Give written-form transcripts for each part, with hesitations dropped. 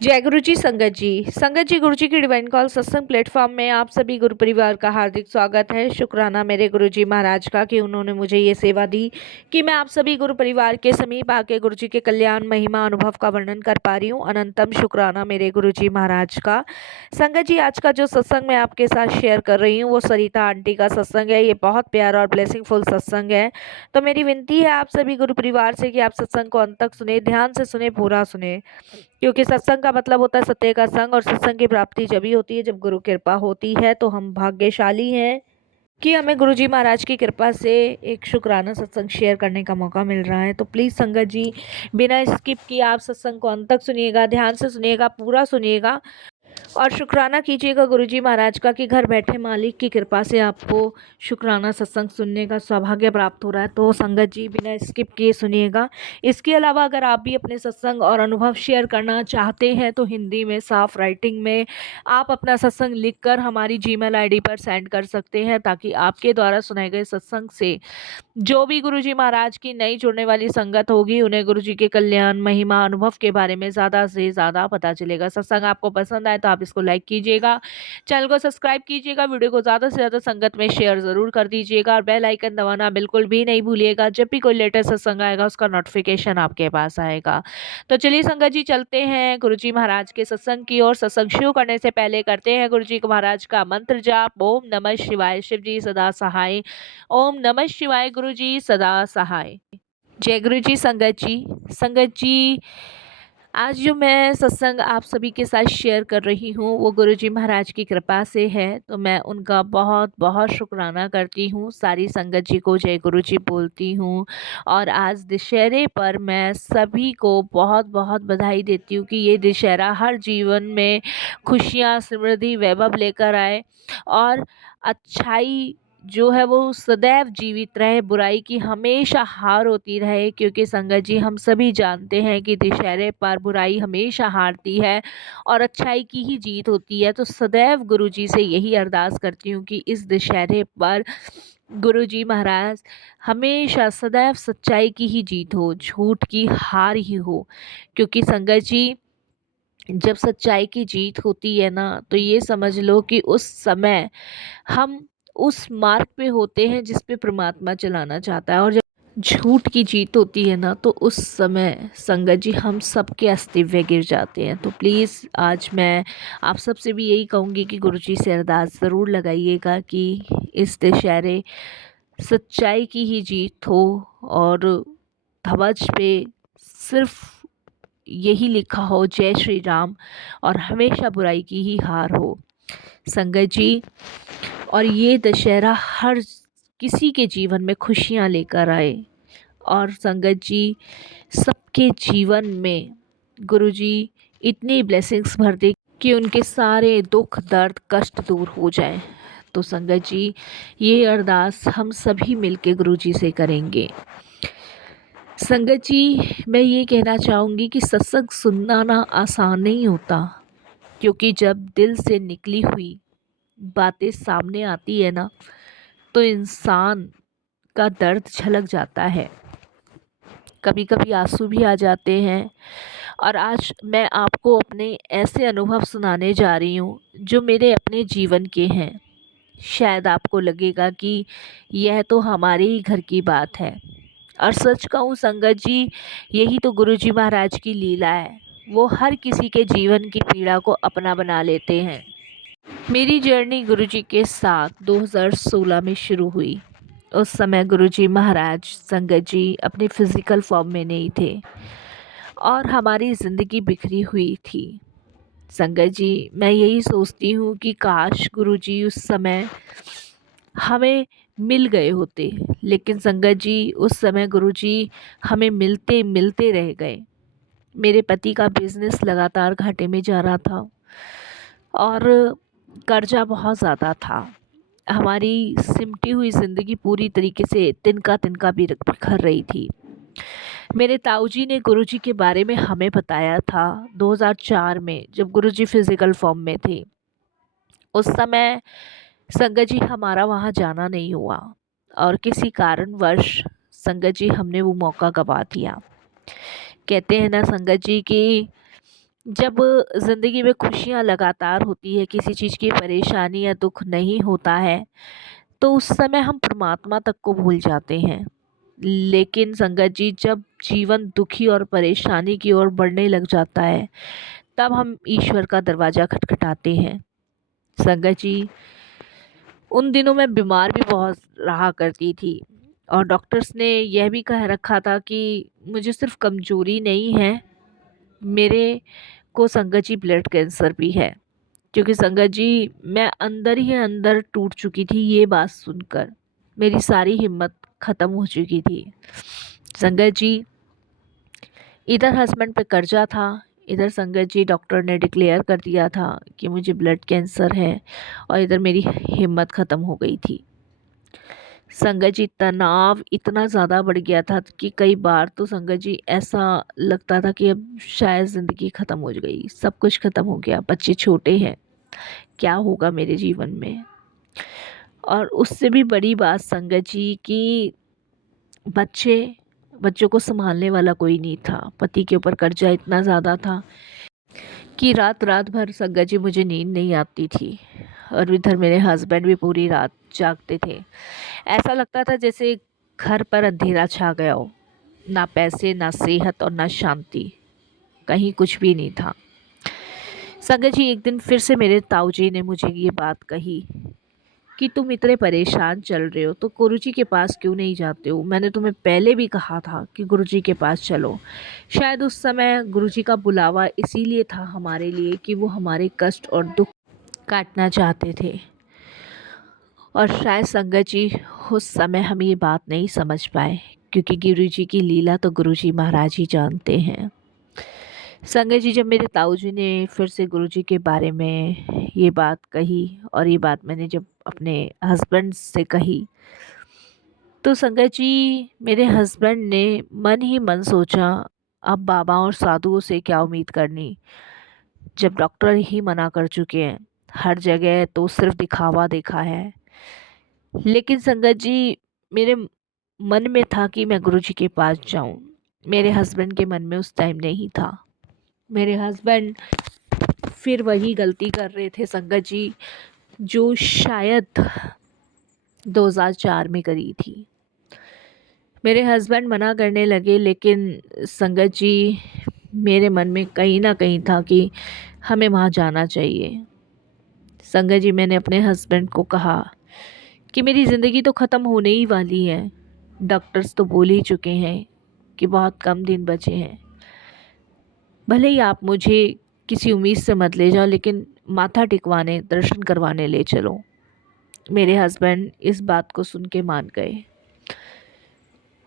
जय गुरु जी। संगत जी गुरु जी की डिवाइन कॉल सत्संग प्लेटफॉर्म में आप सभी गुरु परिवार का हार्दिक स्वागत है। शुक्राना मेरे गुरु जी महाराज का कि उन्होंने मुझे ये सेवा दी कि मैं आप सभी गुरु परिवार के समीप आके गुरु जी के कल्याण महिमा अनुभव का वर्णन कर पा रही हूँ। अनंतम शुक्राना मेरे गुरु जी महाराज का। संगत जी, आज का जो सत्संग मैं आपके साथ शेयर कर रही हूँ वो सरिता आंटी का सत्संग है। ये बहुत प्यारा और ब्लेसिंगफुल सत्संग है। तो मेरी विनती है आप सभी गुरु परिवार से कि आप सत्संग को अंत तक सुने, ध्यान से सुने, पूरा सुने, क्योंकि सत्संग का मतलब होता है सत्य का संग, और सत्संग की प्राप्ति जब ही होती है जब गुरु कृपा होती है। तो हम भाग्यशाली हैं कि हमें गुरुजी महाराज की कृपा से एक शुक्राना सत्संग शेयर करने का मौका मिल रहा है। तो प्लीज़ संगत जी, बिना स्किप किए आप सत्संग को अंत तक सुनिएगा, ध्यान से सुनिएगा, पूरा सुनिएगा और शुक्राना कीजिएगा गुरुजी महाराज का कि घर बैठे मालिक की कृपा से आपको शुक्राना सत्संग सुनने का सौभाग्य प्राप्त हो रहा है। तो संगत जी, बिना स्किप किए सुनिएगा। इसके अलावा अगर आप भी अपने सत्संग और अनुभव शेयर करना चाहते हैं तो हिंदी में साफ राइटिंग में आप अपना सत्संग लिखकर हमारी जीमेल आईडी पर सेंड कर सकते हैं, ताकि आपके द्वारा सुनाए गए सत्संग से जो भी गुरुजी महाराज की नई जुड़ने वाली संगत होगी उन्हें गुरुजी के कल्याण महिमा अनुभव के बारे में ज़्यादा से ज़्यादा पता चलेगा। सत्संग आपको पसंद आए तो आप इसको लाइक कीजिएगा, चैनल को सब्सक्राइब कीजिएगा, वीडियो को ज़्यादा से ज़्यादा संगत में शेयर ज़रूर कर दीजिएगा और बेल आइकन दबाना बिल्कुल भी नहीं भूलिएगा। जब भी कोई लेटेस्ट सत्संग आएगा उसका नोटिफिकेशन आपके पास आएगा। तो चलिए संगत जी, चलते हैं गुरुजी महाराज के सत्संग की ओर। सत्संग शुरू करने से पहले करते हैं गुरुजी महाराज का मंत्र जाप। ओम नमः शिवाय, शिव जी सदा सहाय। ओम नमः शिवाय, गुरु जी सदा सहाय। जय गुरु जी। संगत जी, आज जो मैं सत्संग आप सभी के साथ शेयर कर रही हूँ वो गुरु जी महाराज की कृपा से है। तो मैं उनका बहुत बहुत शुक्राना करती हूँ। सारी संगत जी को जय गुरु जी बोलती हूँ। और आज दशहरे पर मैं सभी को बहुत बहुत बधाई देती हूँ कि ये दशहरा हर जीवन में खुशियाँ, समृद्धि, वैभव लेकर आए और अच्छाई जो है वो सदैव जीवित रहे, बुराई की हमेशा हार होती रहे। क्योंकि संगत जी, हम सभी जानते हैं कि दशहरे पर बुराई हमेशा हारती है और अच्छाई की ही जीत होती है। तो सदैव गुरु जी से यही अरदास करती हूँ कि इस दशहरे पर गुरु जी महाराज हमेशा सदैव सच्चाई की ही जीत हो, झूठ की हार ही हो। क्योंकि संगत जी, जब सच्चाई की जीत होती है ना, तो ये समझ लो कि उस समय हम उस मार्ग पे होते हैं जिस पे परमात्मा चलाना चाहता है। और जब झूठ की जीत होती है ना, तो उस समय संगत जी हम सबके अस्तित्व गिर जाते हैं। तो प्लीज़ आज मैं आप सबसे भी यही कहूँगी कि गुरु जी से अरदास ज़रूर लगाइएगा कि इस दशहरे सच्चाई की ही जीत हो और ध्वज पे सिर्फ यही लिखा हो जय श्री राम, और हमेशा बुराई की ही हार हो संगत जी। और ये दशहरा हर किसी के जीवन में खुशियाँ लेकर आए और संगत जी सबके जीवन में गुरुजी इतनी ब्लेसिंग्स भर दे कि उनके सारे दुख, दर्द, कष्ट दूर हो जाए। तो संगत जी, ये अरदास हम सभी मिलके गुरुजी से करेंगे। संगत जी, मैं ये कहना चाहूँगी कि सत्संग सुनना ना आसान नहीं होता, क्योंकि जब दिल से निकली हुई बातें सामने आती है ना, तो इंसान का दर्द झलक जाता है, कभी कभी आंसू भी आ जाते हैं। और आज मैं आपको अपने ऐसे अनुभव सुनाने जा रही हूँ जो मेरे अपने जीवन के हैं। शायद आपको लगेगा कि यह तो हमारे ही घर की बात है, और सच कहूँ संगत जी, यही तो गुरुजी महाराज की लीला है। वो हर किसी के जीवन की पीड़ा को अपना बना लेते हैं। मेरी जर्नी गुरुजी के साथ 2016 में शुरू हुई। उस समय गुरुजी महाराज संगत जी अपने फिज़िकल फॉर्म में नहीं थे और हमारी ज़िंदगी बिखरी हुई थी। संगत जी, मैं यही सोचती हूँ कि काश गुरुजी उस समय हमें मिल गए होते, लेकिन संगत जी उस समय गुरुजी हमें मिलते मिलते रह गए। मेरे पति का बिज़नेस लगातार घाटे में जा रहा था और कर्जा बहुत ज़्यादा था। हमारी सिमटी हुई ज़िंदगी पूरी तरीके से तिनका तिनका बिखर रही थी। मेरे ताऊजी ने गुरुजी के बारे में हमें बताया था 2004 में, जब गुरुजी फिज़िकल फॉर्म में थे। उस समय संगत जी हमारा वहाँ जाना नहीं हुआ और किसी कारणवश संगत जी हमने वो मौका गवा दिया। कहते हैं ना संगत जी कि जब ज़िंदगी में खुशियाँ लगातार होती है, किसी चीज़ की परेशानी या दुख नहीं होता है, तो उस समय हम परमात्मा तक को भूल जाते हैं। लेकिन संगत जी, जब जीवन दुखी और परेशानी की ओर बढ़ने लग जाता है, तब हम ईश्वर का दरवाज़ा खटखटाते हैं। संगत जी, उन दिनों मैं बीमार भी बहुत रहा करती थी और डॉक्टर्स ने यह भी कह रखा था कि मुझे सिर्फ कमज़ोरी नहीं है, मेरे को संगत जी ब्लड कैंसर भी है। क्योंकि संगत जी, मैं अंदर ही अंदर टूट चुकी थी ये बात सुनकर। मेरी सारी हिम्मत ख़त्म हो चुकी थी। संगत जी, इधर हस्बैंड पे कर्जा था, इधर संगत जी डॉक्टर ने डिक्लेयर कर दिया था कि मुझे ब्लड कैंसर है, और इधर मेरी हिम्मत ख़त्म हो गई थी। संगत जी, तनाव इतना ज़्यादा बढ़ गया था कि कई बार तो संगत जी ऐसा लगता था कि अब शायद ज़िंदगी ख़त्म हो गई, सब कुछ ख़त्म हो गया, बच्चे छोटे हैं, क्या होगा मेरे जीवन में। और उससे भी बड़ी बात संगत जी कि बच्चों को संभालने वाला कोई नहीं था। पति के ऊपर कर्जा इतना ज़्यादा था कि रात रात भर संगत जी मुझे नींद नहीं आती थी, और इधर मेरे हस्बैंड भी पूरी रात जागते थे। ऐसा लगता था जैसे घर पर अंधेरा छा गया हो, ना पैसे, ना सेहत और ना शांति, कहीं कुछ भी नहीं था। संगत जी, एक दिन फिर से मेरे ताऊजी ने मुझे ये बात कही कि तुम इतने परेशान चल रहे हो तो गुरुजी के पास क्यों नहीं जाते हो? मैंने तुम्हें पहले भी कहा था कि गुरुजी के पास चलो। शायद उस समय गुरुजी का बुलावा इसीलिए था हमारे लिए कि वो हमारे कष्ट और दुख काटना चाहते थे। और शायद संगत जी, उस समय हम ये बात नहीं समझ पाए, क्योंकि गुरुजी की लीला तो गुरुजी महाराज ही जानते हैं। संगत जी, जब मेरे ताऊजी ने फिर से गुरुजी के बारे में ये बात कही, और ये बात मैंने जब अपने हस्बैंड से कही, तो संगत जी, मेरे हस्बैंड ने मन ही मन सोचा, अब बाबा और साधुओं से क्या उम्मीद करनी, जब डॉक्टर ही मना कर चुके हैं। हर जगह तो सिर्फ दिखावा देखा है। लेकिन संगत जी, मेरे मन में था कि मैं गुरुजी के पास जाऊं। मेरे हस्बैंड के मन में उस टाइम नहीं था। मेरे हस्बैंड फिर वही गलती कर रहे थे संगत जी, जो शायद 2004 में करी थी। मेरे हस्बैंड मना करने लगे, लेकिन संगत जी, मेरे मन में कहीं ना कहीं था कि हमें वहाँ जाना चाहिए। संगत जी, मैंने अपने हस्बैंड को कहा कि मेरी ज़िंदगी तो ख़त्म होने ही वाली है, डॉक्टर्स तो बोल ही चुके हैं कि बहुत कम दिन बचे हैं। भले ही आप मुझे किसी उम्मीद से मत ले जाओ, लेकिन माथा टिकवाने, दर्शन करवाने ले चलो। मेरे हस्बैंड इस बात को सुन के मान गए।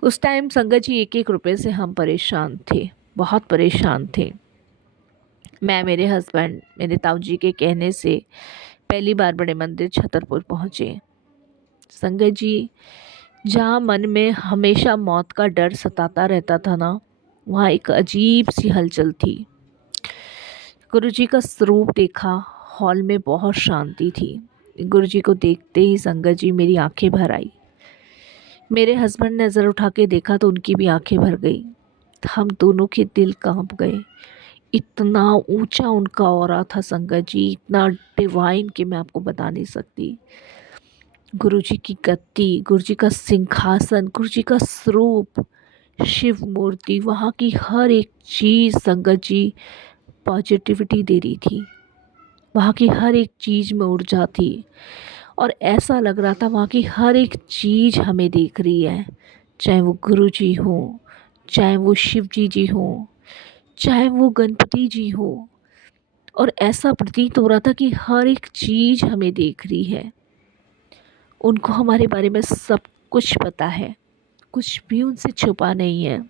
उस टाइम संगत जी, एक एक रुपए से हम परेशान थे, बहुत परेशान थे। मैं, मेरे हस्बैंड, मेरे ताऊजी के कहने से पहली बार बड़े मंदिर छतरपुर पहुँचे। संगत जी, जहाँ मन में हमेशा मौत का डर सताता रहता था ना, वहाँ एक अजीब सी हलचल थी। गुरुजी का स्वरूप देखा, हॉल में बहुत शांति थी। गुरुजी को देखते ही संगत जी, मेरी आंखें भर आई। मेरे हस्बैंड ने नज़र उठा के देखा तो उनकी भी आंखें भर गई। हम दोनों के दिल कांप गए। इतना ऊंचा उनका ऑरा था संगत जी, इतना डिवाइन कि मैं आपको बता नहीं सकती। गुरुजी की गद्दी, गुरुजी का सिंहासन, गुरुजी का स्वरूप, शिव मूर्ति, वहाँ की हर एक चीज़ संगत जी पॉजिटिविटी दे रही थी। वहाँ की हर एक चीज़ में ऊर्जा थी, और ऐसा लग रहा था वहाँ की हर एक चीज़ हमें देख रही है, चाहे वो गुरुजी हो, चाहे वो शिव जी हो, चाहे वो गणपति जी हो। और ऐसा प्रतीत हो रहा था कि हर एक चीज़ हमें देख रही है। उनको हमारे बारे में सब कुछ पता है, कुछ भी उनसे छुपा नहीं है।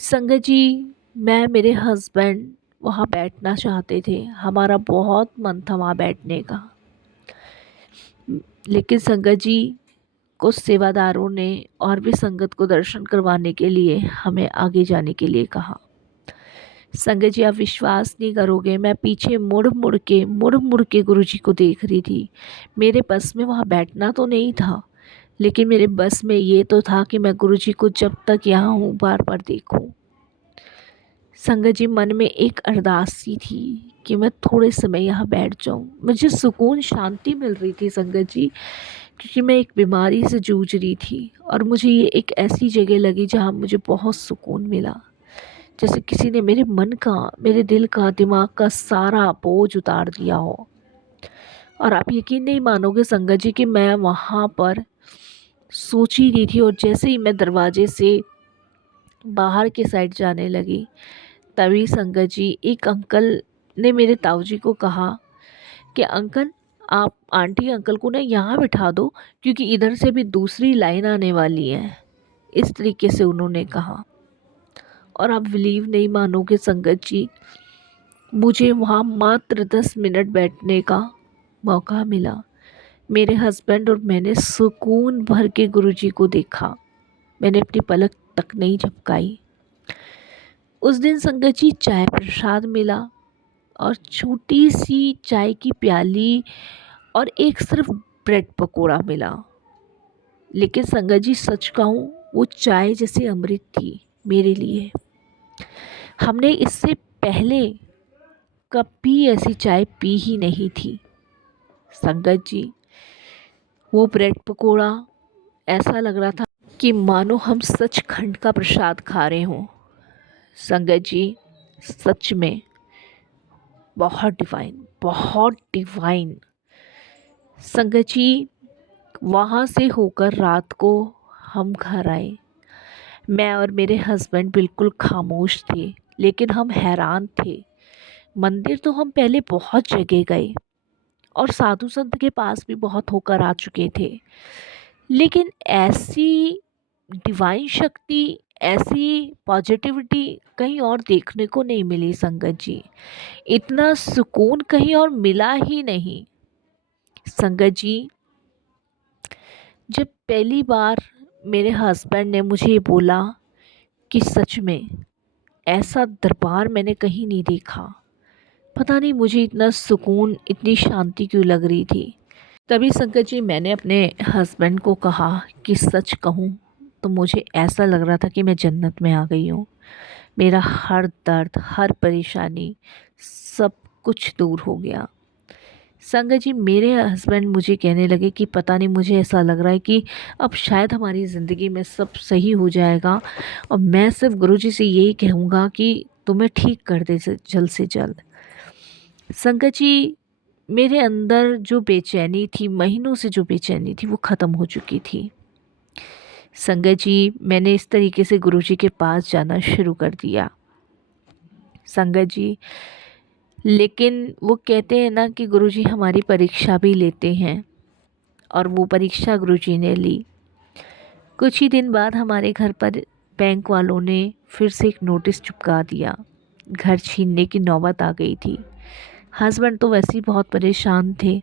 संगत जी, मैं, मेरे हस्बैंड वहाँ बैठना चाहते थे, हमारा बहुत मन था वहाँ बैठने का। लेकिन संगत जी, कुछ सेवादारों ने और भी संगत को दर्शन करवाने के लिए हमें आगे जाने के लिए कहा। संगत जी, आप विश्वास नहीं करोगे, मैं पीछे मुड़ मुड़ के गुरुजी को देख रही थी। मेरे बस में वहाँ बैठना तो नहीं था, लेकिन मेरे बस में ये तो था कि मैं गुरुजी को जब तक यहाँ हूँ बार बार देखूँ। संगत जी, मन में एक अरदास सी थी कि मैं थोड़े समय यहाँ बैठ जाऊँ। मुझे सुकून शांति मिल रही थी संगत जी, क्योंकि मैं एक बीमारी से जूझ रही थी और मुझे ये एक ऐसी जगह लगी जहाँ मुझे बहुत सुकून मिला। जैसे किसी ने मेरे मन का, मेरे दिल का, दिमाग का सारा बोझ उतार दिया हो। और आप यकीन नहीं मानोगे संगत जी कि मैं वहाँ पर सोच ही रही थी, और जैसे ही मैं दरवाजे से बाहर की साइड जाने लगी, तभी संगत जी एक अंकल ने मेरे ताऊजी को कहा कि अंकल, आप आंटी अंकल को ना यहाँ बिठा दो, क्योंकि इधर से भी दूसरी लाइन आने वाली है। इस तरीके से उन्होंने कहा। और आप बिलीव नहीं मानोगे संगत जी, मुझे वहाँ मात्र 10 मिनट बैठने का मौका मिला। मेरे हस्बैंड और मैंने सुकून भर के गुरुजी को देखा। मैंने अपनी पलक तक नहीं झपकाई। उस दिन संगत जी चाय प्रसाद मिला और छोटी सी चाय की प्याली और एक सिर्फ ब्रेड पकोड़ा मिला। लेकिन संगत जी सच कहूँ, वो चाय जैसे अमृत थी मेरे लिए। हमने इससे पहले कभी ऐसी चाय पी ही नहीं थी संगत जी। वो ब्रेड पकोड़ा ऐसा लग रहा था कि मानो हम सचखंड का प्रसाद खा रहे हों। संगत जी, सच में बहुत डिवाइन, बहुत डिवाइन। संगत जी, वहाँ से होकर रात को हम घर आए। मैं और मेरे हस्बैंड बिल्कुल खामोश थे, लेकिन हम हैरान थे। मंदिर तो हम पहले बहुत जगह गए और साधु संत के पास भी बहुत होकर आ चुके थे, लेकिन ऐसी डिवाइन शक्ति, ऐसी पॉजिटिविटी कहीं और देखने को नहीं मिली संगत जी। इतना सुकून कहीं और मिला ही नहीं संगत जी। जब पहली बार मेरे हस्बैंड ने मुझे बोला कि सच में ऐसा दरबार मैंने कहीं नहीं देखा, पता नहीं मुझे इतना सुकून, इतनी शांति क्यों लग रही थी। तभी संगत जी मैंने अपने हस्बैंड को कहा कि सच कहूँ तो मुझे ऐसा लग रहा था कि मैं जन्नत में आ गई हूँ। मेरा हर दर्द, हर परेशानी, सब कुछ दूर हो गया। संगत जी, मेरे हस्बैंड मुझे कहने लगे कि पता नहीं, मुझे ऐसा लग रहा है कि अब शायद हमारी ज़िंदगी में सब सही हो जाएगा, और मैं सिर्फ गुरुजी से यही कहूँगा कि तुम्हें ठीक कर दे जल्द से जल्द। संगत जी, मेरे अंदर जो बेचैनी थी, महीनों से जो बेचैनी थी, वो ख़त्म हो चुकी थी। संगत जी, मैंने इस तरीके से गुरुजी के पास जाना शुरू कर दिया संगत जी। लेकिन वो कहते हैं ना कि गुरुजी हमारी परीक्षा भी लेते हैं, और वो परीक्षा गुरुजी ने ली। कुछ ही दिन बाद हमारे घर पर बैंक वालों ने फिर से एक नोटिस चिपका दिया। घर छीनने की नौबत आ गई थी। हस्बैंड तो वैसे ही बहुत परेशान थे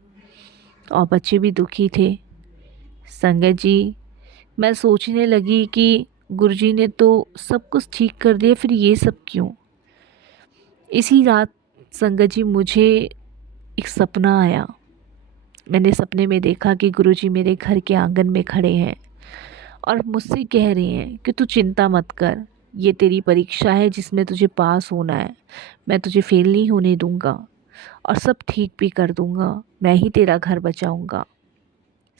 और बच्चे भी दुखी थे। संगत जी, मैं सोचने लगी कि गुरुजी ने तो सब कुछ ठीक कर दिया, फिर ये सब क्यों। इसी रात संगत जी मुझे एक सपना आया। मैंने सपने में देखा कि गुरुजी मेरे घर के आंगन में खड़े हैं और मुझसे कह रहे हैं कि तू चिंता मत कर, ये तेरी परीक्षा है जिसमें तुझे पास होना है। मैं तुझे फेल नहीं होने दूंगा और सब ठीक भी कर दूंगा। मैं ही तेरा घर बचाऊंगा।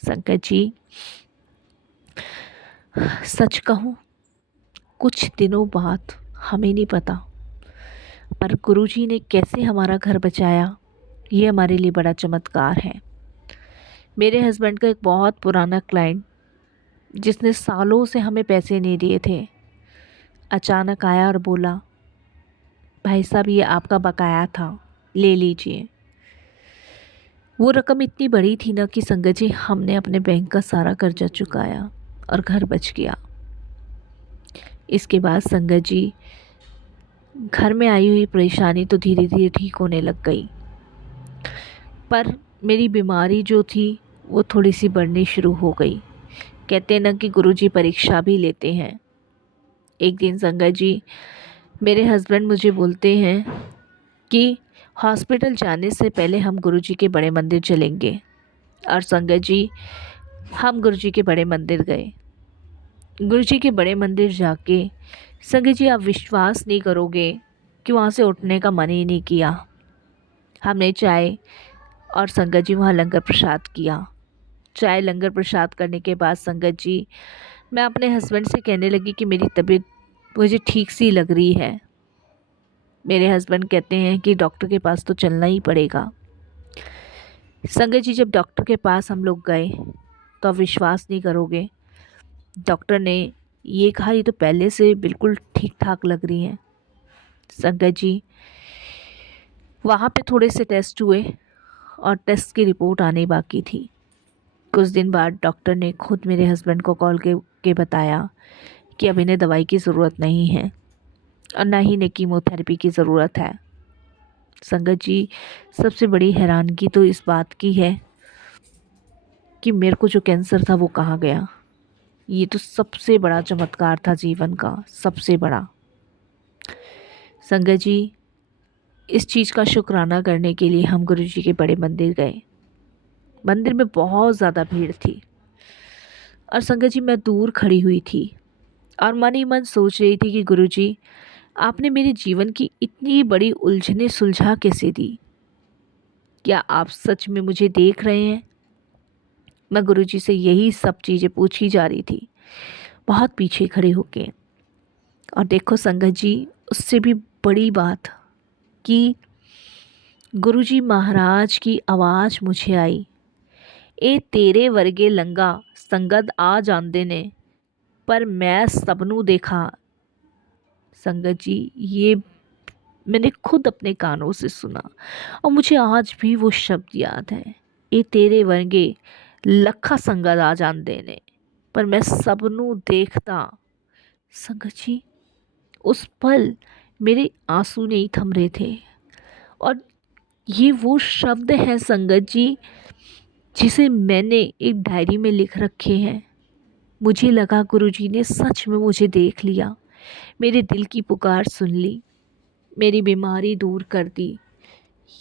संगत जी, सच कहूँ, कुछ दिनों बाद, हमें नहीं पता, पर गुरुजी ने कैसे हमारा घर बचाया, ये हमारे लिए बड़ा चमत्कार है। मेरे हस्बैंड का एक बहुत पुराना क्लाइंट, जिसने सालों से हमें पैसे नहीं दिए थे, अचानक आया और बोला, भाई साहब ये आपका बकाया था, ले लीजिए। वो रकम इतनी बड़ी थी ना कि संगत जी हमने अपने बैंक का सारा कर्जा चुकाया और घर बच गया। इसके बाद संगत जी, घर में आई हुई परेशानी तो धीरे धीरे ठीक होने लग गई, पर मेरी बीमारी जो थी वो थोड़ी सी बढ़नी शुरू हो गई। कहते हैं ना कि गुरुजी परीक्षा भी लेते हैं। एक दिन संगत जी मेरे हस्बैंड मुझे बोलते हैं कि हॉस्पिटल जाने से पहले हम गुरुजी के बड़े मंदिर चलेंगे। और संगत जी, हम गुरुजी के बड़े मंदिर गए। गुरुजी के बड़े मंदिर जाके संगत जी, आप विश्वास नहीं करोगे, कि वहाँ से उठने का मन ही नहीं किया। हमने चाय और संगत जी वहाँ लंगर प्रसाद किया। चाय लंगर प्रसाद करने के बाद संगत जी मैं अपने हस्बैंड से कहने लगी कि मेरी तबीयत मुझे ठीक सी लग रही है। मेरे हस्बैंड कहते हैं कि डॉक्टर के पास तो चलना ही पड़ेगा। संगत जी जब डॉक्टर के पास हम लोग गए तो आप विश्वास नहीं करोगे, डॉक्टर ने ये कहा ये तो पहले से बिल्कुल ठीक ठाक लग रही हैं। संगत जी वहाँ पे थोड़े से टेस्ट हुए और टेस्ट की रिपोर्ट आने बाकी थी। कुछ दिन बाद डॉक्टर ने खुद मेरे हस्बैंड को कॉल के बताया कि अब इन्हें दवाई की ज़रूरत नहीं है और ना ही इन्हें कीमोथेरेपी की ज़रूरत है। संगत जी सबसे बड़ी हैरानगी तो इस बात की है कि मेरे को जो कैंसर था वो कहाँ गया। ये तो सबसे बड़ा चमत्कार था जीवन का, सबसे बड़ा। संगत जी इस चीज़ का शुक्राना करने के लिए हम गुरु जी के बड़े मंदिर गए। मंदिर में बहुत ज़्यादा भीड़ थी और संगत जी मैं दूर खड़ी हुई थी और मन ही मन सोच रही थी कि गुरु जी आपने मेरे जीवन की इतनी बड़ी उलझनें सुलझा कैसे दी। क्या आप सच में मुझे देख रहे हैं? मैं गुरु जी से यही सब चीज़ें पूछी जा रही थी बहुत पीछे खड़े होके। और देखो संगत जी उससे भी बड़ी बात कि गुरुजी महाराज की आवाज़ मुझे आई, ए तेरे वर्गे लंगा संगत आ जांदे ने पर मैं सबनू देखा। संगत जी ये मैंने खुद अपने कानों से सुना और मुझे आज भी वो शब्द याद है, ए तेरे वर्गे लखा संगत आ जांदे ने पर मैं सबनू देखता। संगत जी उस पल मेरे आंसू नहीं थम रहे थे और ये वो शब्द हैं संगत जी जिसे मैंने एक डायरी में लिख रखे हैं। मुझे लगा गुरुजी ने सच में मुझे देख लिया, मेरे दिल की पुकार सुन ली, मेरी बीमारी दूर कर दी।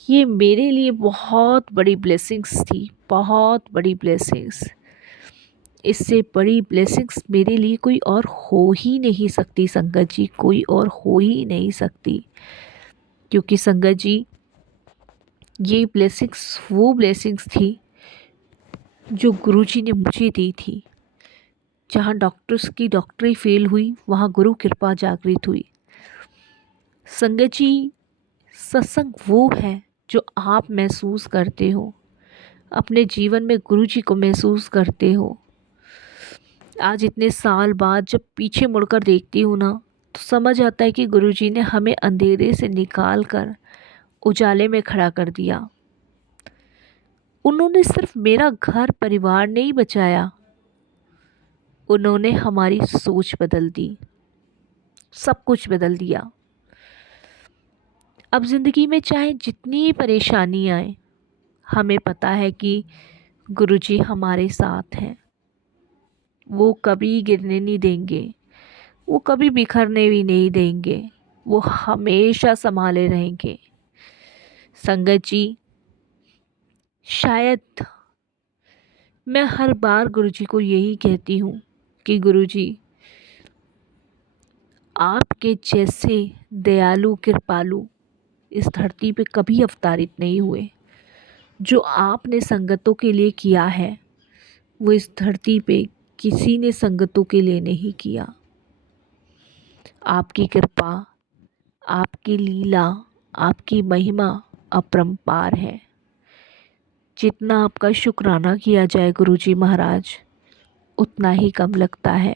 ये मेरे लिए बहुत बड़ी ब्लेसिंग्स थी, बहुत बड़ी ब्लेसिंग्स। इससे बड़ी ब्लेसिंग्स मेरे लिए कोई और हो ही नहीं सकती संगत जी, कोई और हो ही नहीं सकती। क्योंकि संगत जी ये ब्लेसिंग्स वो ब्लेसिंग्स थी जो गुरुजी ने मुझे दी थी। जहाँ डॉक्टर्स की डॉक्टरी फेल हुई वहाँ गुरु कृपा जागृत हुई। संगत जी सत्संग वो है जो आप महसूस करते हो, अपने जीवन में गुरुजी को महसूस करते हो। आज इतने साल बाद जब पीछे मुड़कर देखती हूँ ना तो समझ आता है कि गुरुजी ने हमें अंधेरे से निकाल कर उजाले में खड़ा कर दिया। उन्होंने सिर्फ मेरा घर परिवार नहीं बचाया, उन्होंने हमारी सोच बदल दी, सब कुछ बदल दिया। अब ज़िंदगी में चाहे जितनी परेशानी आए, हमें पता है कि गुरुजी हमारे साथ हैं। वो कभी गिरने नहीं देंगे, वो कभी बिखरने भी नहीं देंगे, वो हमेशा संभाले रहेंगे। संगत जी शायद मैं हर बार गुरुजी को यही कहती हूँ कि गुरुजी आपके जैसे दयालु कृपालु इस धरती पे कभी अवतारित नहीं हुए। जो आपने संगतों के लिए किया है वो इस धरती पे किसी ने संगतों के लिए नहीं किया। आपकी कृपा, आपकी लीला, आपकी महिमा अपरंपार है। जितना आपका शुक्राना किया जाए गुरुजी महाराज उतना ही कम लगता है।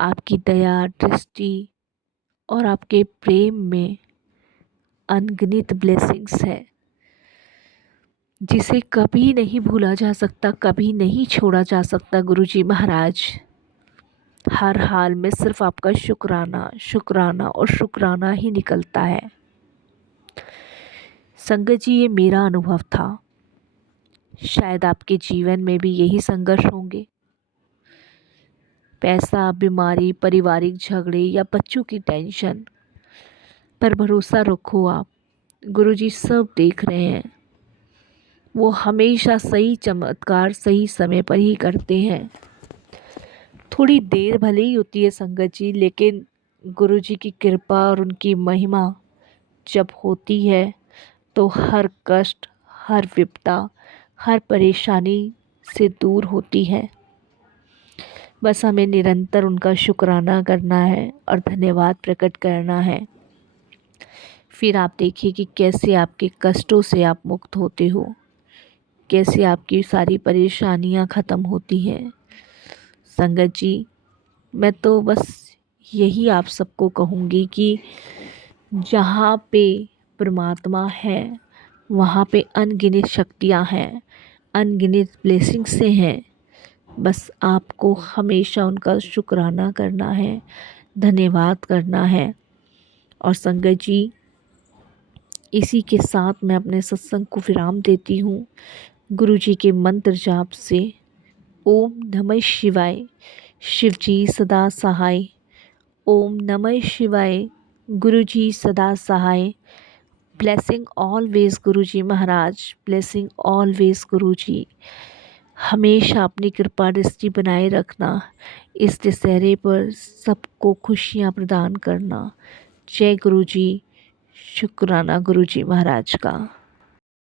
आपकी दया दृष्टि और आपके प्रेम में अनगिनत ब्लेसिंग्स है जिसे कभी नहीं भूला जा सकता, कभी नहीं छोड़ा जा सकता। गुरुजी महाराज हर हाल में सिर्फ आपका शुक्राना शुक्राना और शुक्राना ही निकलता है। संगत जी ये मेरा अनुभव था, शायद आपके जीवन में भी यही संघर्ष होंगे। पैसा, बीमारी, पारिवारिक झगड़े या बच्चों की टेंशन, पर भरोसा रखो आप, गुरुजी सब देख रहे हैं। वो हमेशा सही चमत्कार सही समय पर ही करते हैं। थोड़ी देर भले ही होती है संगत जी, लेकिन गुरुजी की कृपा और उनकी महिमा जब होती है तो हर कष्ट, हर विपदा, हर परेशानी से दूर होती है। बस हमें निरंतर उनका शुक्राना करना है और धन्यवाद प्रकट करना है। फिर आप देखिए कि कैसे आपके कष्टों से आप मुक्त होते हो, कैसे आपकी सारी परेशानियां ख़त्म होती हैं। संगत जी, मैं तो बस यही आप सबको कहूँगी कि जहाँ पे परमात्मा है वहाँ पे अनगिनत शक्तियाँ हैं, अनगिनत ब्लेसिंग्स से हैं। बस आपको हमेशा उनका शुक्राना करना है, धन्यवाद करना है। और संगत जी, इसी के साथ मैं अपने सत्संग को विराम देती हूँ गुरु जी के मंत्र जाप से। ओम नमः शिवाय, शिव जी सदा सहाय। ओम नमः शिवाय, गुरु जी सदा सहाय। ब्लेसिंग ऑलवेज गुरु जी महाराज, ब्लेसिंग ऑलवेज गुरु जी। हमेशा अपनी कृपा दृष्टि बनाए रखना, इस दशहरे पर सबको खुशियाँ प्रदान करना। जय गुरु जी। शुक्राना गुरु जी महाराज का।